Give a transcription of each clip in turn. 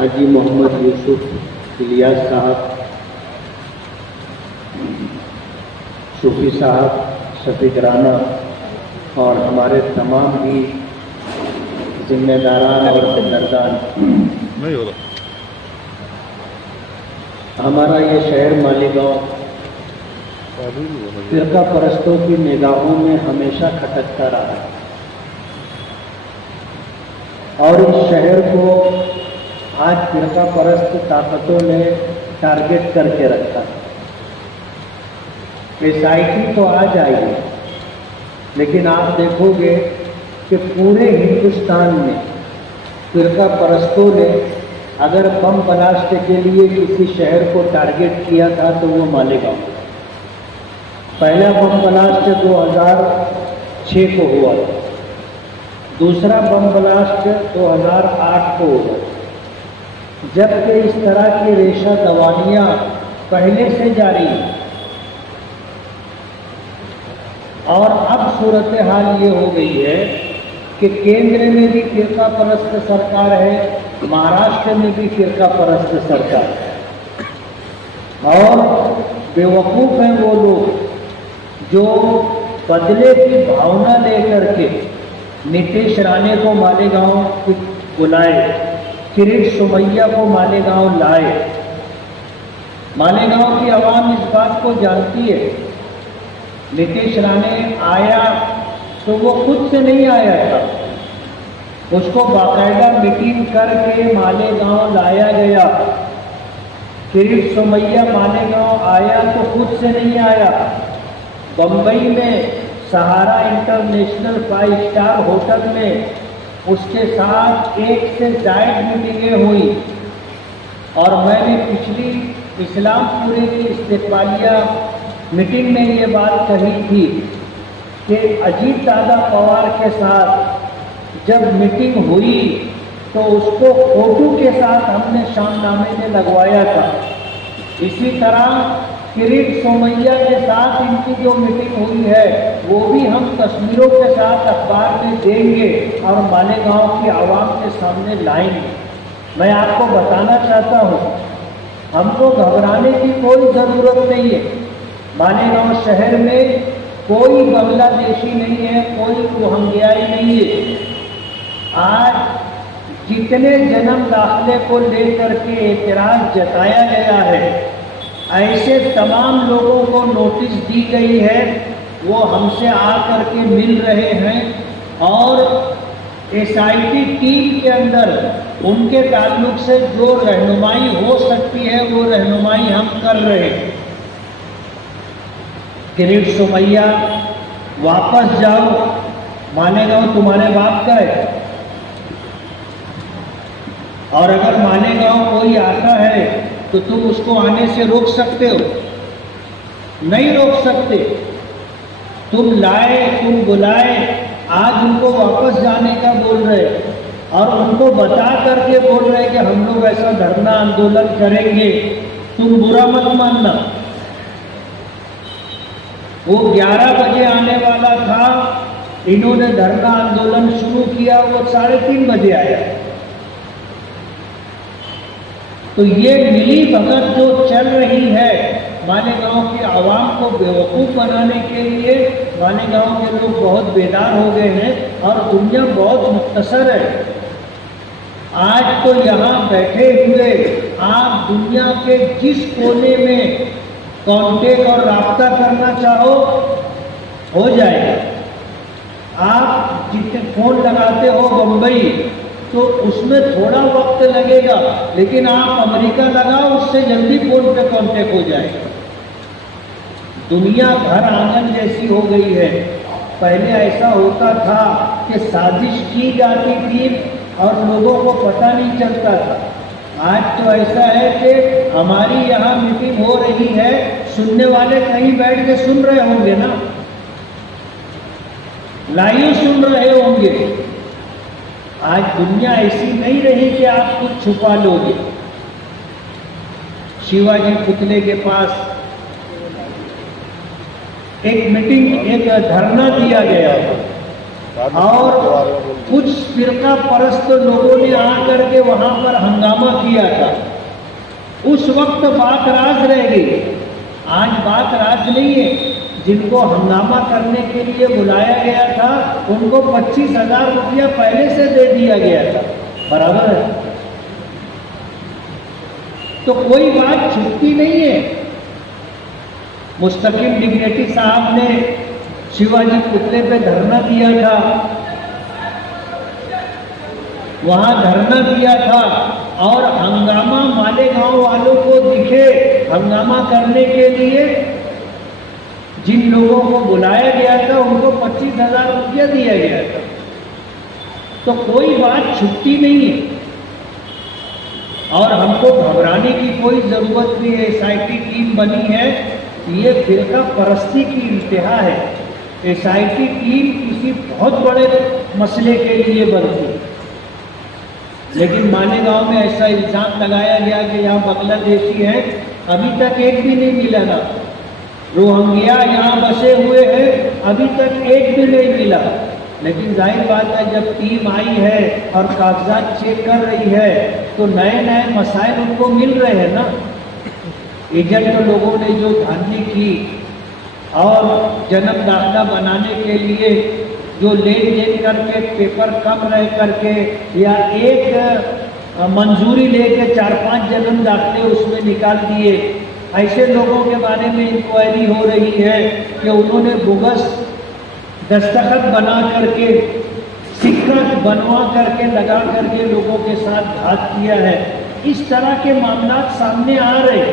हाजी मोहम्मद यूसुफ इलियास साहब, सूफी साहब, शफीक राना और हमारे तमाम भी जिम्मेदारान और जिम्मेदारान, नहीं हो रहा। हमारा ये शहर मालेगांव फिरका परस्तों की निगाहों में हमेशा खटकता रहा है और इस शहर को आज फिरका परस्त ताकतों ने टारगेट करके रखा है। SIT तो आ जाएगी, लेकिन आप देखोगे कि पूरे हिंदुस्तान में फिरका परस्तों ने अगर बम ब्लास्ट के लिए किसी शहर को टारगेट किया था तो वो मालेगांव। पहला बम ब्लास्ट 2006 को हुआ था, दूसरा बम ब्लास्ट 2008 को हुआ, जबकि इस तरह की रेशा दवानियाँ पहले से जारी हैं। और अब सूरत हाल ये हो गई है कि केंद्र में भी फिरका परस्त सरकार है, महाराष्ट्र में भी फिरका परस्त सरकार है। और बेवकूफ़ हैं वो लोग जो बदले की भावना लेकर के नीतीश राणे को मालेगांव बुलाए, किरीट सोमैया को मालेगांव लाए। मालेगांव की आवाम इस बात को जानती है, नीतीश राणे आया तो वो खुद से नहीं आया था, उसको बाकायदा मीटिंग करके मालेगांव लाया गया। किरीट सोमैया मालेगांव आया तो खुद से नहीं आया, बम्बई में सहारा इंटरनेशनल 5 स्टार होटल में उसके साथ 1 से ज़ायद मीटिंगें हुई। और मैंने पिछली इस्लामपुरी की इस्तेक़बालिया मीटिंग में ये बात कही थी कि अजीत दादा पवार के साथ जब मीटिंग हुई तो उसको फोटो के साथ हमने शामनामे में लगवाया था। इसी तरह किरीट सोमैया के साथ इनकी जो मीटिंग हुई है वो भी हम तस्वीरों के साथ अखबार में देंगे और मालेगांव की आवाम के सामने लाएंगे। मैं आपको बताना चाहता हूँ, हमको घबराने की कोई ज़रूरत नहीं है। मालेगांव शहर में कोई बांग्लादेशी नहीं है, कोई रोहिंग्याई नहीं है। आज जितने जन्म दाखिले को लेकर के एतराज़ जताया गया है, ऐसे तमाम लोगों को नोटिस दी गई है, वो हमसे आकर के मिल रहे हैं और SIT टीम के अंदर उनके ताल्लुक से जो रहनुमाई हो सकती है वो रहनुमाई हम कर रहे हैं। किरीट सोमैया, वापस जाओ, मालेगांव तुम्हारे बाप का है। और अगर मालेगांव कोई आता है तो तुम उसको आने से रोक सकते हो? नहीं रोक सकते। तुम लाए, तुम बुलाए, आज उनको वापस जाने का बोल रहे और उनको बता करके बोल रहे कि हम लोग ऐसा धरना आंदोलन करेंगे, तुम बुरा मत मानना। वो 11 बजे आने वाला था, इन्होंने धरना आंदोलन शुरू किया, वो 3:30 बजे आया। तो ये मिली भगत जो चल रही है मालेगांव की आवाम को बेवकूफ़ बनाने के लिए, मालेगांव के लोग बहुत बेदार हो गए हैं और दुनिया बहुत मुख्तसर है। आज तो यहाँ बैठे हुए आप दुनिया के जिस कोने में कांटेक्ट और राब्ता करना चाहो हो जाएगा। आप जितने फ़ोन लगाते हो बम्बई तो उसमें थोड़ा वक्त लगेगा, लेकिन आप अमेरिका लगाओ, उससे जल्दी फ़ोन पे कांटेक्ट हो जाएगा। दुनिया घर आंगन जैसी हो गई है। पहले ऐसा होता था कि साजिश की जाती थी और लोगों को पता नहीं चलता था। आज तो ऐसा है कि हमारी यहाँ मीटिंग हो रही है, सुनने वाले कहीं बैठ के सुन रहे होंगे ना, लाइव सुन रहे होंगे। आज दुनिया ऐसी नहीं रही कि आप कुछ छुपा लोगे। शिवाजी पुतले के पास एक मीटिंग, एक धरना दिया गया था और कुछ फिरका परस्त लोगों ने आकर के वहां पर हंगामा किया था। उस वक्त बात राज रह गई, आज बात राज नहीं है। जिनको हंगामा करने के लिए बुलाया गया था उनको 25,000 रुपया पहले से दे दिया गया था, बराबर है। तो कोई बात छुपती नहीं है। मुस्तकिम डिग्नेटी साहब ने शिवाजी पुतले पे धरना दिया था, वहां धरना दिया था और हंगामा मालेगांव वालों को दिखे हंगामा करने के लिए जिन लोगों को बुलाया गया था उनको 25,000 रुपया दिया गया था। तो कोई बात छुपती नहीं है और हमको घबराने की कोई ज़रूरत नहीं है। SIT टीम बनी है, ये फिरका परस्ती की इंतहा है। SIT टीम किसी बहुत बड़े मसले के लिए बनती है, लेकिन मालेगांव में ऐसा इल्ज़ाम लगाया गया कि यहाँ बांग्लादेशी हैं, अभी तक एक भी नहीं मिला ना। रोहिंग्या यहाँ बसे हुए हैं, अभी तक एक भी नहीं मिला। लेकिन जाहिर बात है जब टीम आई है और कागजात चेक कर रही है तो नए नए मसाइल उनको मिल रहे हैं ना। एजेंट लोगों ने जो धांधली की और जन्म दाखिला बनाने के लिए जो लेन देन करके पेपर कम रह करके या एक मंजूरी लेके 4-5 जन्म दाखिले उसमें निकाल दिए, ऐसे लोगों के बारे में इंक्वायरी हो रही है कि उन्होंने बोगस दस्तखत बना करके सिक्का बनवा करके लगा करके लोगों के साथ घात किया है। इस तरह के मामला सामने आ रहे,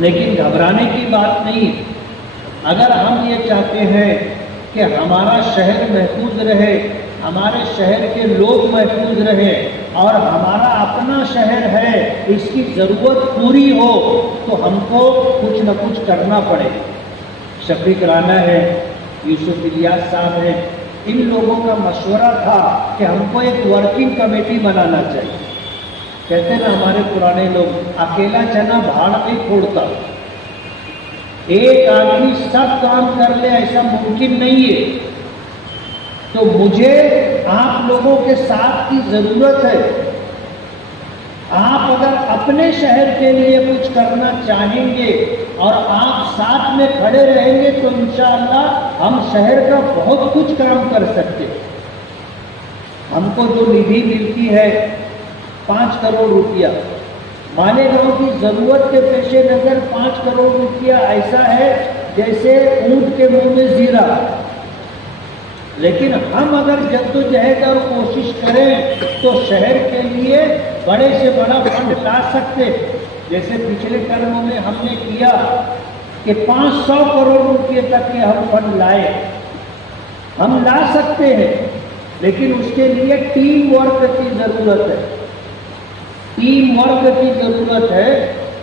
लेकिन घबराने की बात नहीं। अगर हम ये चाहते हैं कि हमारा शहर महफूज रहे, हमारे शहर के लोग महफूज रहे और हमारा अपना शहर है इसकी ज़रूरत पूरी हो, तो हमको कुछ न कुछ करना पड़ेगा। शफीक राना है, यूसुफ इलियास साहब हैं, इन लोगों का मशवरा था कि हमको एक वर्किंग कमेटी बनाना चाहिए। कहते ना हमारे पुराने लोग, अकेला चना भाड़ नहीं फोड़ता। एक आदमी सब काम कर ले ऐसा मुमकिन नहीं है। तो मुझे आप लोगों के साथ की ज़रूरत है। आप अगर अपने शहर के लिए कुछ करना चाहेंगे और आप साथ में खड़े रहेंगे तो इंशाअल्लाह हम शहर का बहुत कुछ काम कर सकते हैं। हमको जो निधि मिलती है 5 करोड़ रुपया, मालेगांव की ज़रूरत के पेशे नज़र 5 करोड़ रुपया ऐसा है जैसे ऊंट के मुंह में जीरा। लेकिन हम अगर जद्दोजहद और कोशिश करें तो शहर के लिए बड़े से बड़ा फंड ला सकते। जैसे पिछले टर्म में हमने किया कि 500 करोड़ रुपये तक के हम फंड लाए, हम ला सकते हैं, लेकिन उसके लिए टीम वर्क की ज़रूरत है। टीम वर्क की ज़रूरत है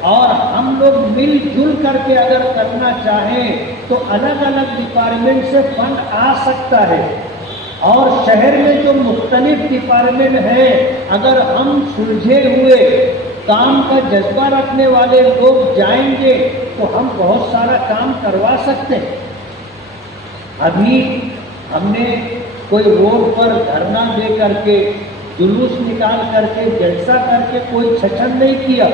और हम लोग मिलजुल करके अगर करना चाहें तो अलग अलग डिपार्टमेंट से फंड आ सकता है। और शहर में जो मुख्तलिफ डिपार्टमेंट हैं, अगर हम सुलझे हुए काम का जज्बा रखने वाले लोग जाएंगे तो हम बहुत सारा काम करवा सकते हैं। अभी हमने कोई रोड पर धरना दे करके, जुलूस निकाल करके, जलसा करके कोई छचन नहीं किया,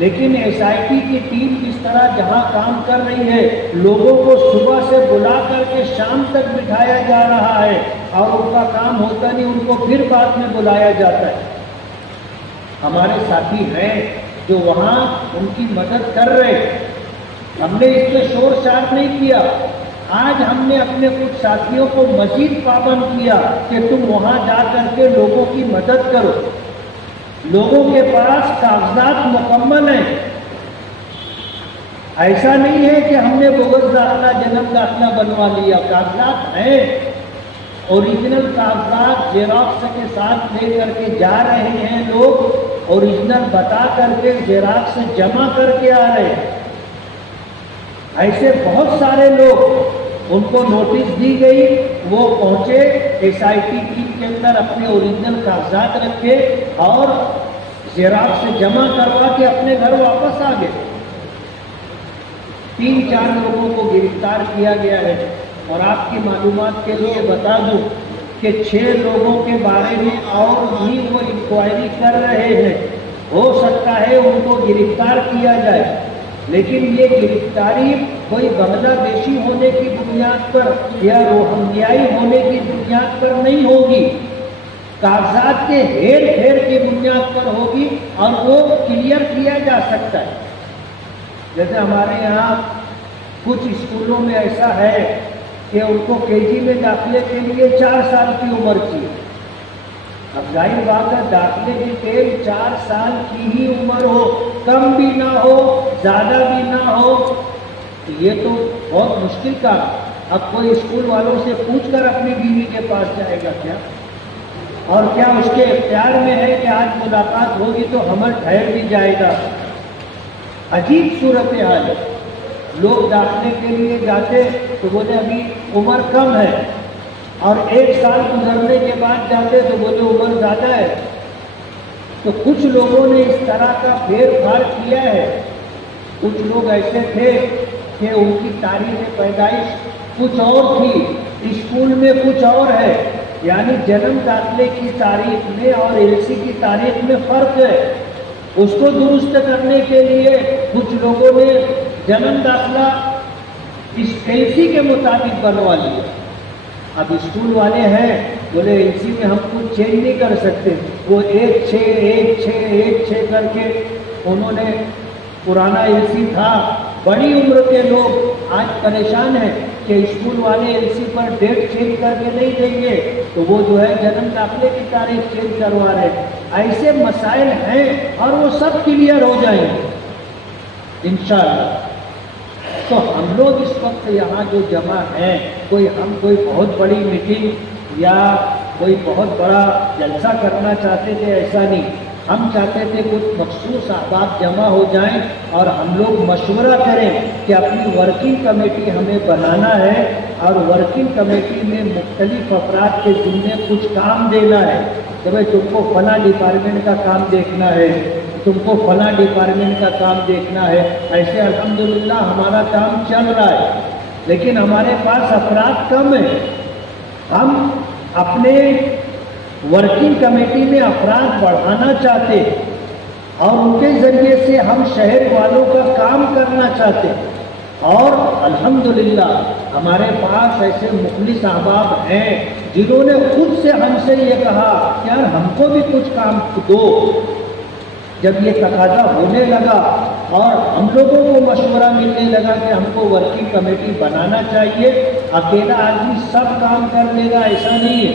लेकिन SIT की टीम इस तरह जहां काम कर रही है, लोगों को सुबह से बुला करके शाम तक बिठाया जा रहा है और उनका काम होता नहीं, उनको फिर बाद में बुलाया जाता है। हमारे साथी हैं जो वहां उनकी मदद कर रहे हैं। हमने इस पर शोर शराब नहीं किया। आज हमने अपने कुछ साथियों को मजीद पाबंद किया कि तुम वहां जा करके लोगों की मदद करो। लोगों के पास कागजात मुकम्मल हैं। ऐसा नहीं है कि हमने बोगस दाखिला, जन्म दाखिला बनवा लिया। कागजात हैं, ओरिजिनल कागजात जेरॉक्स के साथ ले करके जा रहे हैं लोग, ओरिजिनल बता करके जेरॉक्स से जमा करके आ रहे हैं। ऐसे बहुत सारे लोग, उनको नोटिस दी गई, वो पहुंचे, SIT टीम के अंदर अपने ओरिजिनल कागजात रखे और जेरॉक्स से जमा करवा के अपने घर वापस आ गए। 3-4 लोगों को गिरफ्तार किया गया है। और आपकी मालूमात के लिए बता दूं कि 6 लोगों के बारे में और भी वो इंक्वायरी कर रहे हैं। हो सकता है उनको गिरफ्तार किया जाए, लेकिन ये गिरफ्तारी कोई बांग्लादेशी होने की बुनियाद पर या रोहिंग्याई होने की बुनियाद पर नहीं होगी, कागजात के हेर फेर की बुनियाद पर होगी और वो क्लियर किया जा सकता है। जैसे हमारे यहाँ कुछ स्कूलों में ऐसा है कि उनको केजी में दाखिले के लिए 4 साल की उम्र चाहिए। अब जाहिर बात है दाखिले की तेल 4 साल की ही उम्र हो, कम भी ना हो ज़्यादा भी ना हो, तो ये तो बहुत मुश्किल काम। अब कोई स्कूल वालों से पूछकर अपनी बीवी के पास जाएगा क्या? और क्या उसके इख्तियार में है कि आज मुलाकात होगी तो हमर ठहर भी जाएगा? अजीब सूरत हाल है। लोग दाखिले के लिए जाते तो बोले अभी उम्र कम है, और 1 साल गुजरने के बाद जाते तो बोले उम्र ज़्यादा है। तो कुछ लोगों ने इस तरह का फेर फार किया है। कुछ लोग ऐसे थे कि उनकी तारीख पैदाइश कुछ और थी, स्कूल में कुछ और है, यानी जन्म दाखिले की तारीख में और एलसी की तारीख में फ़र्क है। उसको दुरुस्त करने के लिए कुछ लोगों ने जन्म दाखिला इस एलसी के मुताबिक बनवा लिया। अब स्कूल वाले हैं बोले एलसी में हम कुछ चेंज नहीं कर सकते, वो 1-6 करके उन्होंने पुराना एलसी था। बड़ी उम्र के लोग आज परेशान हैं कि स्कूल वाले एलसी पर डेट चेंज करके नहीं देंगे, तो वो जो है जन्म दाखिले की तारीख चेंज करवा रहे हैं। ऐसे मसाइल हैं और वो सब क्लियर हो जाएंगे इंशाअल्लाह। तो हम लोग इस वक्त यहाँ जो जमा हैं, कोई बहुत बड़ी मीटिंग या कोई बहुत बड़ा जलसा करना चाहते थे, ऐसा नहीं। हम चाहते थे कुछ मखसूस अहबाब जमा हो जाएं और हम लोग मशवरा करें कि अपनी वर्किंग कमेटी हमें बनाना है, और वर्किंग कमेटी में मुख्तलिफ अफराद के जिम्मे कुछ काम देना है कि भाई तुमको फला डिपार्टमेंट का काम देखना है, तुमको फला डिपार्टमेंट का काम देखना है। ऐसे अल्हम्दुलिल्लाह हमारा काम चल रहा है, लेकिन हमारे पास अफराद कम है। हम अपने वर्किंग कमेटी में अफराद बढ़ाना चाहते और उनके ज़रिए से हम शहर वालों का काम करना चाहते। और अल्हम्दुलिल्लाह हमारे पास ऐसे मुखलिस अहबाब हैं जिन्होंने खुद से हमसे ये कहा कि यार हमको भी कुछ काम दो। जब ये तकाजा होने लगा और हम लोगों को मशवरा मिलने लगा कि हमको वर्किंग कमेटी बनाना चाहिए, अकेला आदमी सब काम कर लेगा ऐसा नहीं है,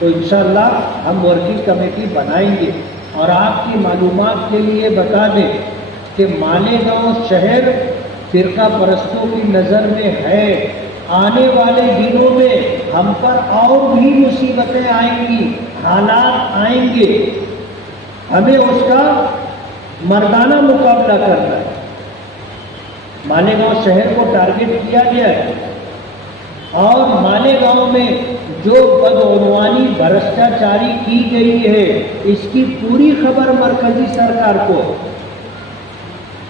तो इंशाअल्लाह हम वर्किंग कमेटी बनाएंगे। और आपकी मालूमात के लिए बता दें कि मालेगांव शहर फ़िरका परस्तों की नज़र में है। आने वाले दिनों में हम पर और भी मुसीबतें आएंगी, हालात आएंगे, हमें उसका मर्दाना मुकाबला करना है। मालेगांव शहर को टारगेट किया गया है और मालेगांव में जो बदउनवानी भ्रष्टाचारी की गई है, इसकी पूरी खबर मरकजी सरकार को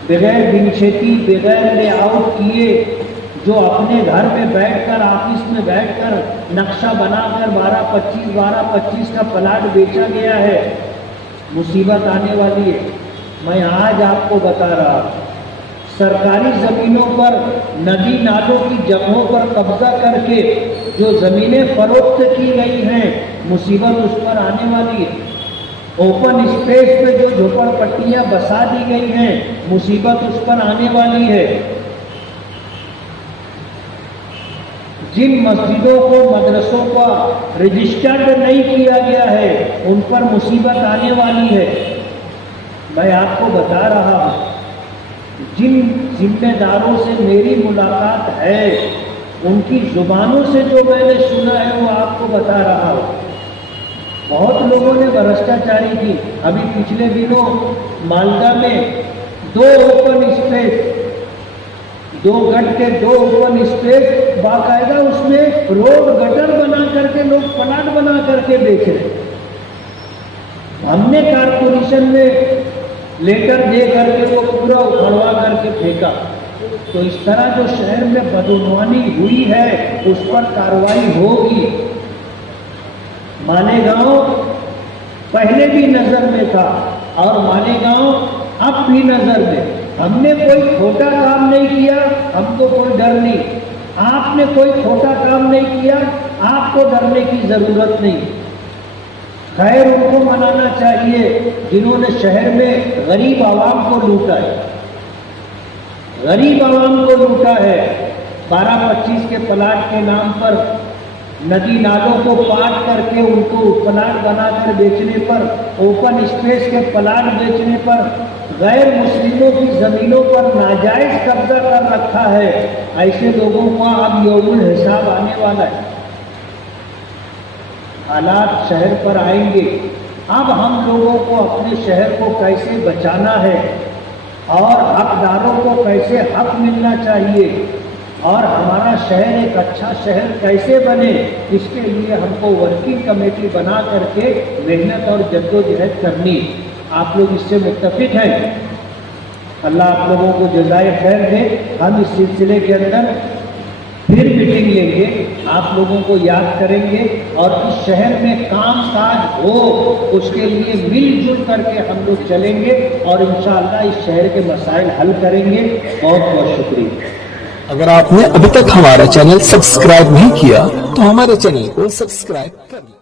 बगैर बिनछेती, बगैर लेआउट किए, जो अपने घर में बैठकर, ऑफिस में बैठकर नक्शा बनाकर 12-25 का प्लाट बेचा गया है, मुसीबत आने वाली है। मैं आज आपको बता रहा हूँ, सरकारी ज़मीनों पर, नदी नालों की जगहों पर कब्जा करके जो ज़मीनें फरोख्त की गई हैं, मुसीबत उस पर आने वाली है। ओपन स्पेस पे जो झोपड़पट्टियाँ बसा दी गई हैं, मुसीबत उस पर आने वाली है। जिन मस्जिदों को, मदरसों का रजिस्टर्ड नहीं किया गया है, उन पर मुसीबत आने वाली है। मैं आपको बता रहा हूँ, जिन जिम्मेदारों से मेरी मुलाकात है, उनकी ज़ुबानों से जो मैंने सुना है वो आपको बता रहा हूँ। बहुत लोगों ने भ्रष्टाचारी की। अभी पिछले दिनों मालदा में 2 ओपन स्पेस, 2 गट के 2 ओपन स्पेस, बाकायदा उसमें रोड गटर बना करके लोग प्लाट बना करके बेच रहे। हमने कारपोरेशन में लेटर दे करके वो पूरा उखड़वा करके फेंका। तो इस तरह जो शहर में बदनवानी हुई है उस पर कार्रवाई होगी। मालेगांव पहले भी नजर में था और मालेगांव अब भी नजर में। हमने कोई खोटा काम नहीं किया, हमको कोई डर नहीं। आपने कोई खोटा काम नहीं किया, आपको डरने की जरूरत नहीं। खैर उनको मनाना चाहिए जिन्होंने शहर में गरीब आवाम को लूटा है, गरीब आवाम को लूटा है। 12-25 के प्लाट के नाम पर नदी नालों को पाट करके उनको प्लाट बनाकर बेचने पर, ओपन स्पेस के प्लाट बेचने पर, गैर मुस्लिमों की जमीनों पर नाजायज कब्जा कर रखा है। ऐसे लोगों का अब यौमुल हिसाब आने वाला है। हालात शहर पर आएंगे। अब हम लोगों को अपने शहर को कैसे बचाना है और हकदारों को कैसे हक मिलना चाहिए और हमारा शहर एक अच्छा शहर कैसे बने, इसके लिए हमको वर्किंग कमेटी बना करके मेहनत और जद्दोजहद करनी। आप लोग इससे मुत्तफिक हैं। अल्लाह आप लोगों को जज़ाए खैर दे। हम इस सिलसिले के अंदर फिर मीटिंग लेंगे, आप लोगों को याद करेंगे और इस शहर में काम काज हो उसके लिए मिलजुल करके हम लोग चलेंगे और इंशाअल्लाह इस शहर के मसाइल हल करेंगे। बहुत बहुत शुक्रिया। अगर आपने अभी तक हमारा चैनल सब्सक्राइब नहीं किया तो हमारे चैनल को सब्सक्राइब कर लीजिए।